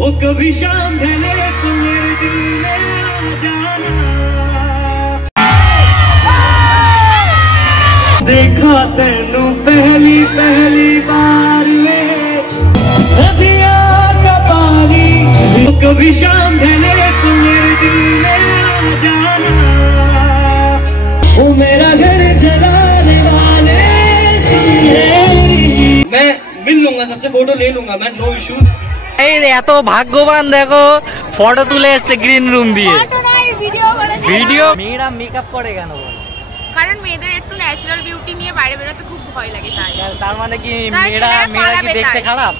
वो कभी शाम ढले तो मेरे दिल में आ जाना। देखा तेनू पहली पहली बार में नदियाँ का पानी, वो कभी शाम ढले तो मेरे दिल में आ जाना। वो मेरा घर जलाने वाले सुनहरी। मैं मिल लूंगा सबसे, फोटो ले लूंगा मैं, नो इश्यूज। এত ভাগ্যবান দেখো, ফটো তুলে এসছে গ্রিন রুম দিয়ে। ভিডিও মেয়েরা মেকআপ করে কেন? কারণ মেয়েদের একটু ন্যাচারাল বিউটি নিয়ে বাইরে বেরোতে খুব ভয় লাগে তাই। তার মানে কি মেয়েরা কি দেখতে খারাপ?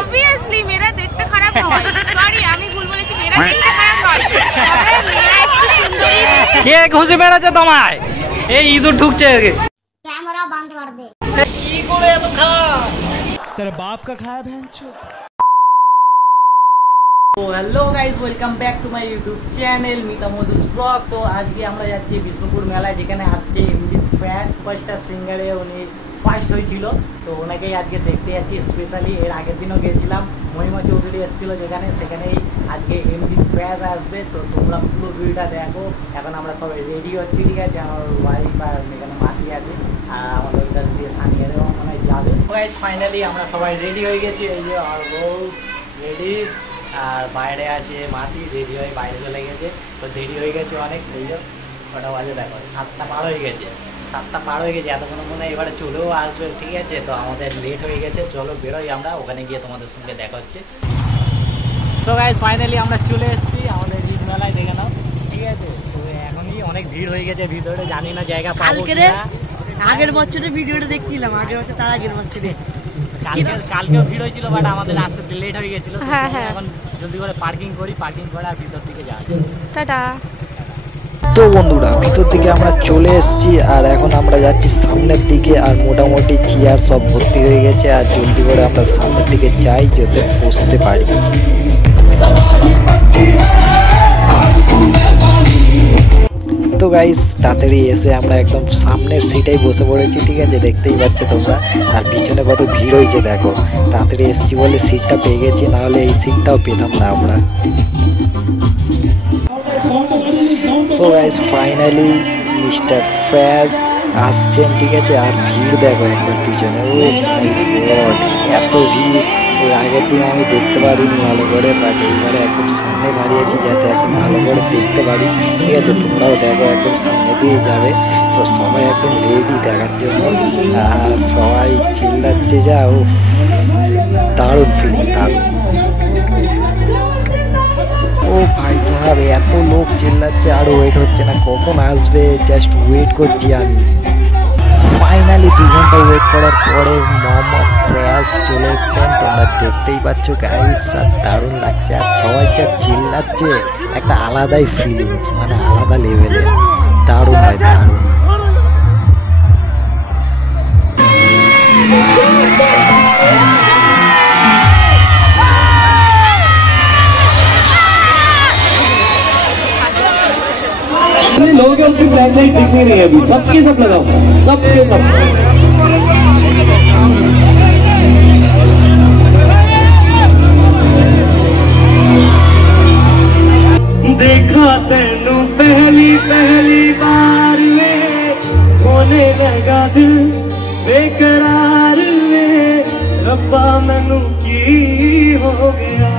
অবভিয়াসলি মেয়েরা দেখতে খারাপ নয়, সরি আমি ভুল বলেছি, মেয়েরা দেখতে খারাপ নয়, মেয়েরা একটু সুন্দরী। কে খুঁজে বেড়াচ্ছে তোমায়? এই ইঁদুর ঢুকছে। कैमरा बंद कर दे। কি করে এত খা? तेरे बाप का खाया भैंचोद। তো hello guys, welcome back to my YouTube channel Mita Madhu's blog. তো আজকে আমরা যাচ্ছি বিষ্ণুপুর মেলায়, যেখানে আজকে এমডি ফ্যান্স ফার্স্টটা সিঙ্গারে উনি ফার্স্ট হয়েছিল। তো ওনাকেই আজকে দেখতে যাচ্ছি স্পেশালি। এর আগের দিনও গিয়েছিলাম, মহিমা চৌধুরী এসেছিল যেখানে, সেখানেই আজকে এমডি ফ্যান্স আসবে। তো তোমরা পুরো ভিডিওটা দেখো। এখন আমরা সবাই রেডি হচ্ছি, ঠিক আছে? আমার ওয়াইফ আর এখানে মাসি আছে, আর আমাদের ওইটার দিয়ে সানিয়ারেও মনে হয় যাবে। গাইস ফাইনালি আমরা সবাই রেডি হয়ে গেছি। এই যে আর বউ রেডি, আর বাইরে আছে মাসি, রেডি হয়ে বাইরে চলে গেছে। তো দেরি হয়ে গেছে অনেক, সেই জন্য কটা বাজে দেখো, 7টা পার হয়ে গেছে। 7টা পার হয়ে গেছে, এতক্ষণ মনে হয় এবারে চলেও আসবে, ঠিক আছে? তো আমাদের লেট হয়ে গেছে, চলো বেরোই আমরা, ওখানে গিয়ে তোমাদের সঙ্গে দেখা হচ্ছে। সো গাইস ফাইনালি আমরা চলে এসেছি আমাদের ঈদ মেলায়, দেখে নাও, ঠিক আছে? তো এখনই অনেক ভিড় হয়ে গেছে ভিতরে, জানি না জায়গা পাবো কিনা। আগের বছরের ভিডিওটা দেখছিলাম, আগের বছর তার আগের বছরে কালকেও ভিড় হয়েছিল, বাট আমাদের আসতে লেট হয়ে গেছিল। এখন জলদি করে পার্কিং করি, পার্কিং করে আর ভিতর দিকে যাওয়া যায়। টাটা। তো বন্ধুরা ভিতর দিকে আমরা চলে এসেছি, আর এখন আমরা যাচ্ছি সামনের দিকে। আর মোটামুটি চেয়ার সব ভর্তি হয়ে গেছে, আর জলদি করে আমরা সামনের দিকে যাই যাতে বসতে পারি। তো গাইস তাড়াতাড়ি এসে আমরা একদম সামনের সিটেই বসে পড়েছি, ঠিক আছে? দেখতেই পাচ্ছ তোমরা, আর পিছনে কত ভিড় হয়েছে দেখো। তাড়াতাড়ি এসেছি বলে সিটটা পেয়ে গেছি, নাহলে এই সিটটাও পেতাম না আমরা। সো গাইস ফাইনালি মিস্টার ফ্যাজ আসছেন, ঠিক আছে? আর ভিড় দেখো একবার পিছনে, ও মাই গড এত ভিড়। এর আগের দিন আমি দেখতে পারিনি ভালো করে, বাট এইবারে একদম সামনে দাঁড়িয়েছি যাতে একদম ভালো করে দেখতে পারি, ঠিক আছে? তোমরাও দেখো একদম সামনে দিয়ে যাবে। তো সবাই একদম রেডি দেখার জন্য, আর সবাই চিল্লাচ্ছে, যা ও দারুণ ফিলিং, দারুণ। ও ভাই সাহেব এত লোক চিল্লাচ্ছে, আর ওয়েট হচ্ছে না, কখন আসবে জাস্ট ওয়েট করছি আমি। ফাইনালি 2 ঘন্টা ওয়েট করার পরে মোহাম্মদ ফ্যাজ চলে এসছেন, তোমরা দেখতেই পাচ্ছ গাইস। আর দারুণ লাগছে, আর সবাই যা চিল্লাচ্ছে, একটা আলাদাই ফিলিংস, মানে আলাদা লেভেলের, দারুণ হয় দারুণ। लोगों के उतनी फ्लैश लाइट दिख नहीं रही है अभी, सबके सब लगाओ, सबके सब। देखा तेनू पहली पहली बार में होने लगा दिल बेकरार में, रब्बा मैनू की हो गया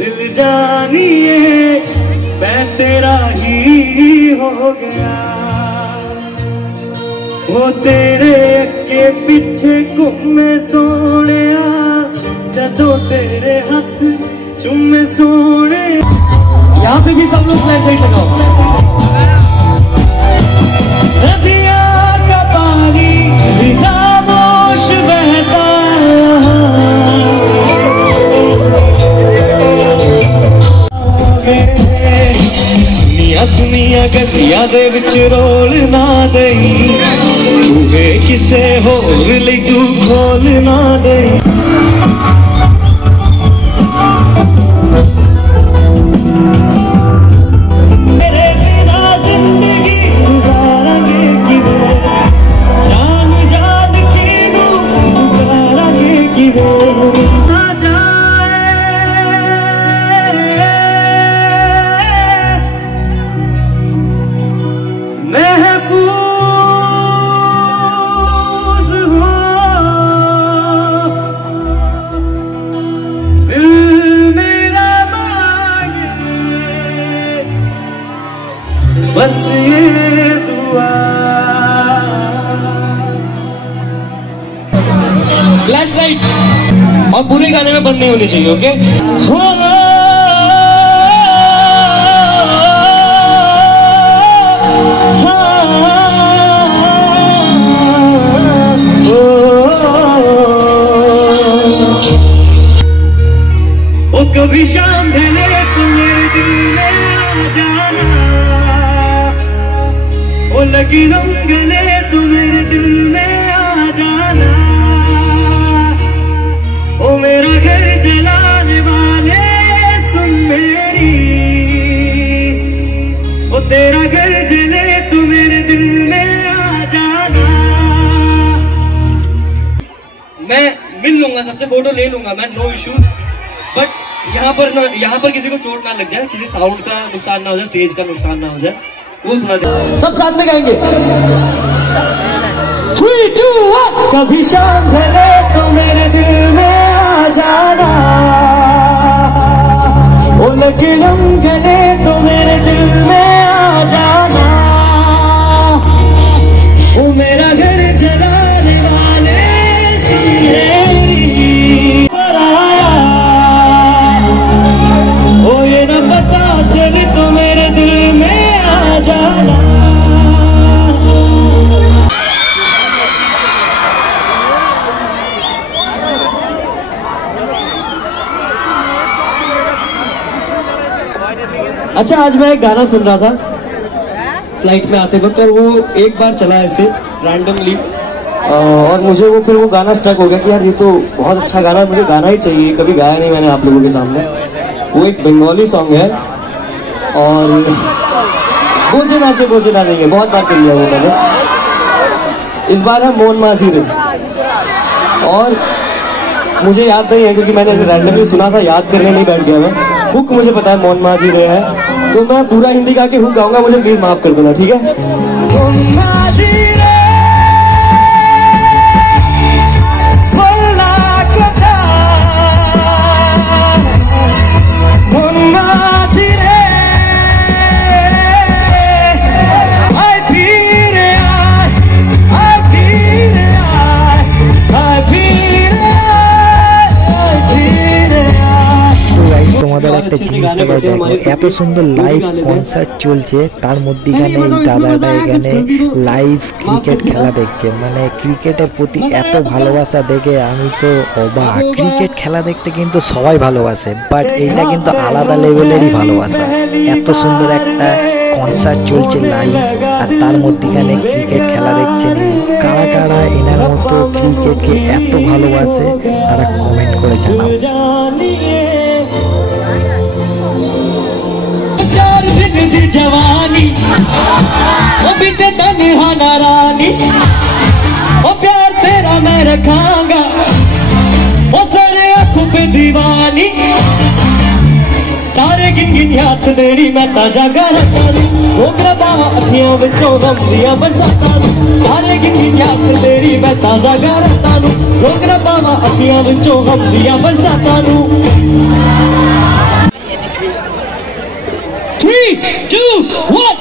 दिल जानिए मैं तेरा ही हो गया। वो तेरे के पीछे घूमे सोने, जदों तेरे हाथ चूमे सोने। यहाँ पे भी सब लोग फ्लैश लाइट लगाओ। नदियाँ का पानी खामोश बहता, सुनिया गलिया दे विच रोल ना दई, तूहे किसे होर लई तू खोल ना दई। मेरे बिना जिंदगी गुजारांगे किवें, जान जान के नू गुजारांगे किवें। ना जाए बस ये दुआ। फ्लैश लाइट और पूरे गाने में बंद नहीं होनी चाहिए, ओके? ओ कभी शाम ढले तो मेरे दिल में आ जाना, ओ लगी रंग गले तो मेरे दिल में आ जाना, ओ मेरा घर जलाने वाले सुन मेरी, ओ तेरा घर जले तो मेरे दिल में आ जाना। मैं मिल लूंगा सबसे, फोटो ले लूंगा मैं, नो इश्यूज, बट यहाँ पर किसी को चोट ना लग जाए, किसी साउंड का नुकसान ना हो जाए, स्टेज का नुकसान ना हो जाए, वो थोड़ा सब साथ में गाएंगे। 3, 2, 1। कभी शाम ढले तो मेरे दिल में आ जाना, ओ लगे हम गले तो मेरे दिल में आ जाना, ओ मेरा घर जलाने वाले सुन मेरी पराया, ओ ये न पता चले तो मेरे दिल में आ जाना। अच्छा, आज मैं एक गाना सुन रहा था फ्लाइट में आते वक्त, और वो एक बार चला ऐसे रैंडमली, और मुझे फिर वो गाना स्टक हो गया कि यार ये तो बहुत अच्छा गाना है, मुझे गाना ही चाहिए। कभी गाया नहीं मैंने आप लोगों के सामने। वो एक बंगाली सॉन्ग है और बोझना से बोझना नहीं है, बहुत बार कर लिया वो मैंने। इस बार है मोहन माझी रे, और मुझे याद नहीं है क्योंकि मैंने ऐसे रैंडमली सुना था, याद करने नहीं बैठ गया मैं। हुक मुझे पता है मोहन माझी रे है, तो मैं पूरा हिंदी गा के हुक गाऊंगा, मुझे प्लीज माफ कर देना, ठीक है? मोहन माझी रे তোমাদের একটা জিনিস দেখাই, দেখো এত সুন্দর লাইভ কনসার্ট চলছে, তার মধ্যেখানে এই দাদাটা এখানে লাইভ ক্রিকেট খেলা দেখছে। মানে ক্রিকেটের প্রতি এত ভালোবাসা দেখে আমি তো অবাক। ক্রিকেট খেলা দেখতে কিন্তু সবাই ভালোবাসে, বাট এইটা কিন্তু আলাদা লেভেলেরই ভালোবাসা। এত সুন্দর একটা কনসার্ট চলছে লাইভ, আর তার মধ্যখানে ক্রিকেট খেলা দেখছেন। কারা কারা এনার মতো ক্রিকেটকে এত ভালোবাসে তারা কমেন্ট করে জানাও। जवानी वो बीते तन्हा नारानी, वो प्यार तेरा मैं रखांगा, वो सारे आंखों पे दीवानी, तारे गिन गिन याद तेरी मैं ताजा गाना तारू, घोगरा पावा अखियों विचों गमदियां बरसाता, तारे गिन गिन याद तेरी मैं ताजा गाना तारू, घोगरा पावा अखियों विचों गमदियां बरसाता। 3, 2, 1।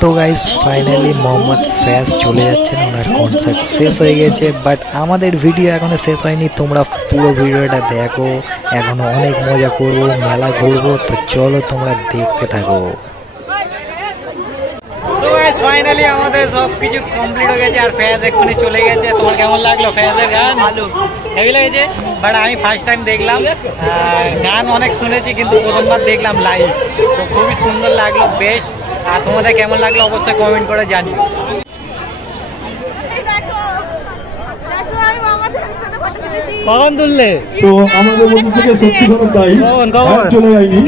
তো গাইস ফাইনালি মোহাম্মদ ফ্যাজ চলে যাচ্ছেন, ওনার কনসার্ট শেষ হয়ে গেছে, বাট আমাদের ভিডিও এখনো শেষ হয়নি। তোমরা পুরো ভিডিওটা দেখো, এখনো অনেক মজা করবো, মেলা ঘুরবো, তো চলো তোমরা দেখতে থাকো। তো গাইস ফাইনালি আমাদের সব কিছু কমপ্লিট হয়ে গেছে, আর ফ্যাজ এক্ষুনি চলে গেছে। তোমার কেমন লাগলো ফ্যাজের গান? ভালো, হেভি লেগেছে, বাট আমি ফার্স্ট টাইম দেখলাম। গান অনেক শুনেছি কিন্তু প্রথমবার দেখলাম লাইভ, তো খুবই সুন্দর লাগলো, বেস্ট। আর তোমাদের কেমন লাগলো অবশ্যই কমেন্ট করে জানিও। কখন তুললে? তো আমাদের মধ্যে থেকে সত্যি কথা তাই চলে যায়নি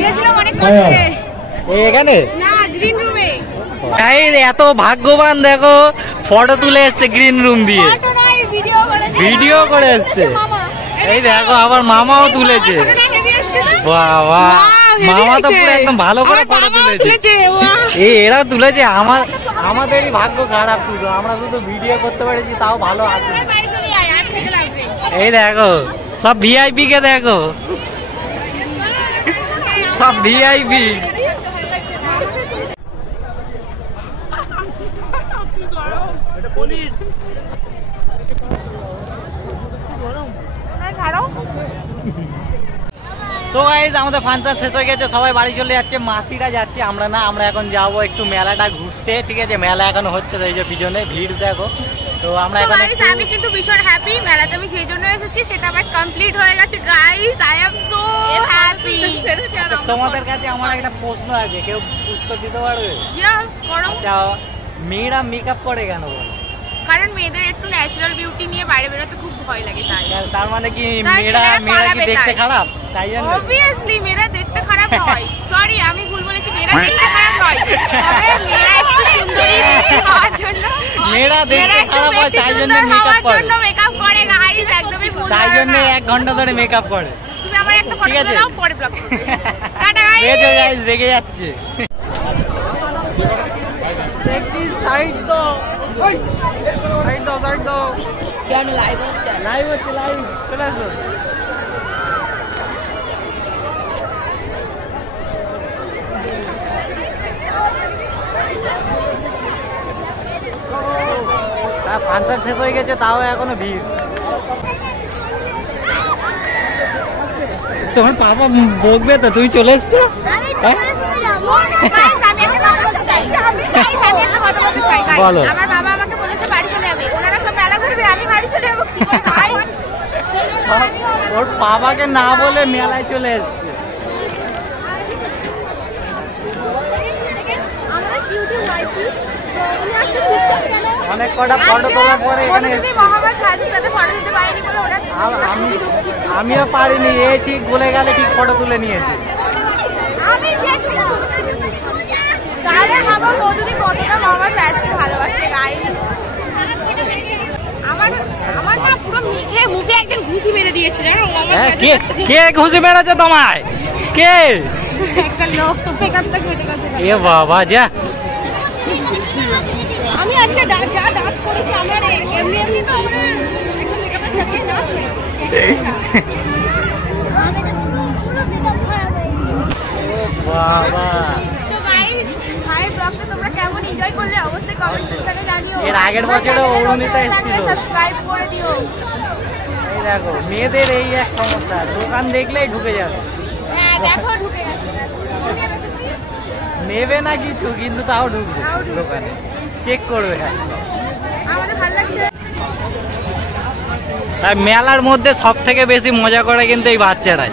এখানে এত ভাগ্যবান, দেখো ফটো তুলে এসছে গ্রিন রুম দিয়ে, ভিডিও করে এসছে। এই দেখো আবার মামাও তুলেছে, বাবা মামা তো পুরো একদম ভালো করে ফটো তুলেছে। এরাও তুলেছে, আমাদেরই ভাগ্য খারাপ, শুধু আমরা শুধু ভিডিও করতে পেরেছি, তাও ভালো আছে। এই দেখো সব ভিআইপি কে দেখো, सब ভিআইপি। তো গাইস আমাদের ফাংশন শেষ হয়ে গেছে, সবাই বাড়ি চলে যাচ্ছে, মাসিরা যাচ্ছে, আমরা না, আমরা এখন যাবো একটু মেলাটা ঘুরতে। ঠিক আছে, মেলা এখন হচ্ছে, এই যে পিছনে ভিড় দেখো। তো আমরা এখন আমি কিন্তু ভীষণ হ্যাপি, মেলাতে আমি সেই জন্য এসেছি, সেটা আমার কমপ্লিট হয়ে গেছে guys. I am so happy. তোমাদের কাছে আমার একটা প্রশ্ন আছে, কেউ উত্তর দিতে পারবে? ইয়েস করো। আচ্ছা, মেয়েরা মেকআপ করে কেন বলো? কারণ মেয়েদের একটু ন্যাচারাল বিউটি নিয়ে বাইরে বেরোতে খুব ভয় লাগে, তাই। তার মানে কি মেয়েরা কি দেখতে খারাপ তাই জন্য? অবভিয়াসলি মেয়েরা দেখতে খারাপ নয়, সরি আমি ভুল বলেছি, মেয়েরা দেখতে খারাপ নয়, তবে মেয়েরা একটু সুন্দরী হওয়ার জন্য, মেয়েরা দেখতে খারাপ হয় তাই জন্য মেকআপ করে, মেকআপ করে গাইস, একদমই ভুল। তাই জন্য 1 ঘন্টা ধরে মেকআপ করে। তুমি আমার একটা ফটো দাও, পরে ব্লগ করব। Tata guys. এই যে গাইস রেগে যাচ্ছে। দেখি সাইড দাও, ওই সাইড দাও। কেন লাইভ হচ্ছে? লাইভ চলে আসো। ফাংশন শেষ হয়ে গেছে, তাও এখনো ভিড়। তোমার বাবা বকবে তো, তুমি চলে এসছো? বলো। আমার বাবা আমাকে বলেছে বাড়ি চলে যাবে, ওনারা সব মেলা ঘুরবে, আমি বাড়ি চলে যাবো। ওর বাবাকে না বলে মেলায় চলে এসছে। অনেক কটা ফটো তোলার পরে এখানে আমিও পারিনি, এ ঠিক বলে গেলে ঠিক ফটো তুলে নিয়েছি। কে ঘুষি মেরেছে তোমায়? কে? এ বাবা যা। আমি আজকে যা ডান্স করেছি, আমার এমনি তো আমার একদম মেকআপের সাথে নাচ বাবা। সো গাইস, ভাইয়ের ব্লগটা তোমরা কেমন এনজয় করলে অবশ্যই কমেন্ট সেকশনে জানিও। এর আগের বছরও অরুণিতা এসেছিল। সাবস্ক্রাইব করে দিও। এই দেখো মেয়েদের এই এক সমস্যা, দোকান দেখলেই ঢুকে যাবে। হ্যাঁ দেখো ঢুকে গেছে, নেবে না কিছু কিন্তু তাও ঢুকবে দোকানে, চেক করবে। আমাদের ভালো লাগছে। আর মেলার মধ্যে সব থেকে বেশি মজা করে কিন্তু এই বাচ্চারাই।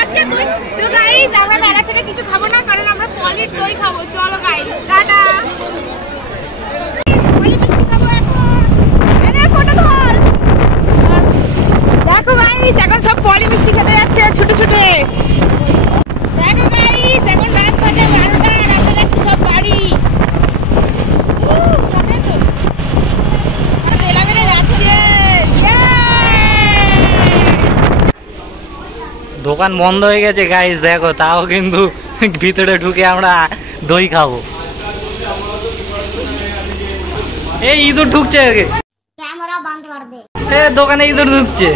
আজকে তো গাইস আমরা মেলা থেকে কিছু খাবো না, কারণ আমরা পলির দই খাবো। চলো গাইস, টাটা। দেখো গাইস, এখন সব পলি মিষ্টি খেতে যাচ্ছে ছুটে ছুটে। দেখো গাইস, এখন রাত বাজে 12টা, আমরা যাচ্ছি সব বাড়ি। সামনে এসো, মেলা মেলা যাচ্ছে। দোকান বন্ধ হয়ে গেছে গাইস, দেখো তাও কিন্তু ভিতরে ঢুকে আমরা দই খাবো। এই ইঁদুর ঢুকছে, कैमरा बंद कर दे। দোকানে ইঁদুর ঢুকছে।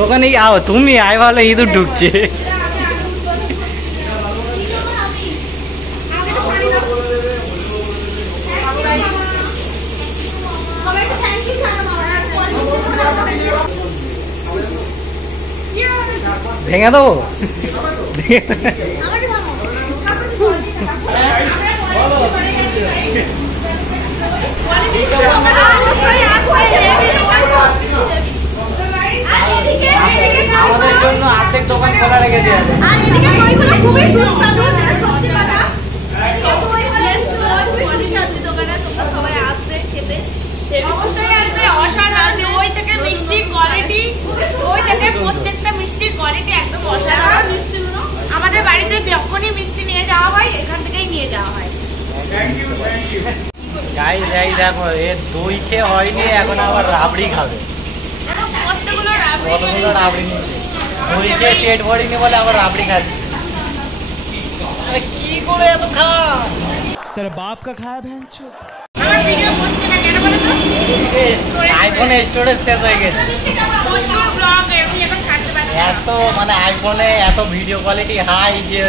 দোকানে আও, তুমি আয় ভালো, ইঁদুর ঢুকছে। ভেঙে দেবো। আমাদের জন্য অর্ধেক দোকান খোলা রেখেছে। আর এদিকে দইগুলো খুবই সুস্বাদু, যেটা সত্যি কথা। দোকানে তোমরা সবাই আসবে খেতে, অবশ্যই আসবে। অসাধারণ ওই থেকে মিষ্টির কোয়ালিটি, ওই থেকে প্রত্যেকটা মিষ্টির কোয়ালিটি একদম অসাধারণ। আমাদের বাড়িতে যখনই মিষ্টি নিয়ে যাওয়া হয়, এখান থেকেই নিয়ে যাওয়া হয়। গাইস এই দেখো, এ দই খেয়ে হয়নি, এখন আবার রাবড়ি খাবে। কতগুলো রাবড়ি নিচ্ছে, দই খেয়ে পেট ভরিনি বলে আবার রাবড়ি খাচ্ছে। কি করে এত খা? तेरे बाप का खाया बहन चोद। আমার ভিডিও করছে না কেন বলো তো? আইফোনে স্টোরেজ শেষ হয়ে গেছে। প্রচুর ব্লগ এমনি এখন ছাড়তে পারছি না। এত মানে আইফোনে এত ভিডিও কোয়ালিটি হাই যে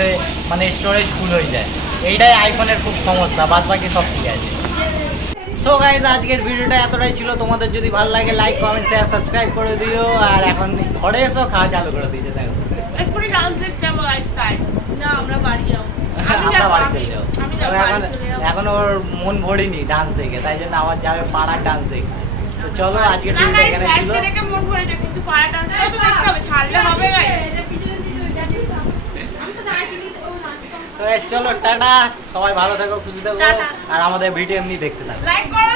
মানে স্টোরেজ ফুল হয়ে যায়, এইটাই আইফোনের খুব সমস্যা, বাদ বাকি সব ঠিক আছে। সো গাইজ আজকের ভিডিওটা এতটাই ছিল। তোমাদের যদি ভালো লাগে লাইক কমেন্ট শেয়ার সাবস্ক্রাইব করে দিও। আর এখন ঘরে এসো, খাওয়া চালু করে দিয়েছে দেখো। এক্ষুনি ডান্স দেখতে যাবো লাইফস্টাইল। না আমরা বাড়ি যাবো। আমি আমরা যাবো, বাড়ি আমি চলে যাবো। আমি যাবো বাড়ি চলে যাবো। এখন ওর মন ভরিনি ডান্স দেখে, তাই জন্য আবার যাবে পাড়ার ডান্স দেখতে। তো চলো আজকের না ভিডিওটা গাইস এখানে ছিল। ফ্যাশকে দেখে মন ভরে যায়, কিন্তু পাড়া ডান্সটাও তো দেখতে হবে, ছাড়লে হবে গাইস। তো চলো টাটা, সবাই ভালো থাকো, খুশি থাকো, টাটা। আর আমাদের ভিডিও এমনি দেখতে থাকো। লাইক করো,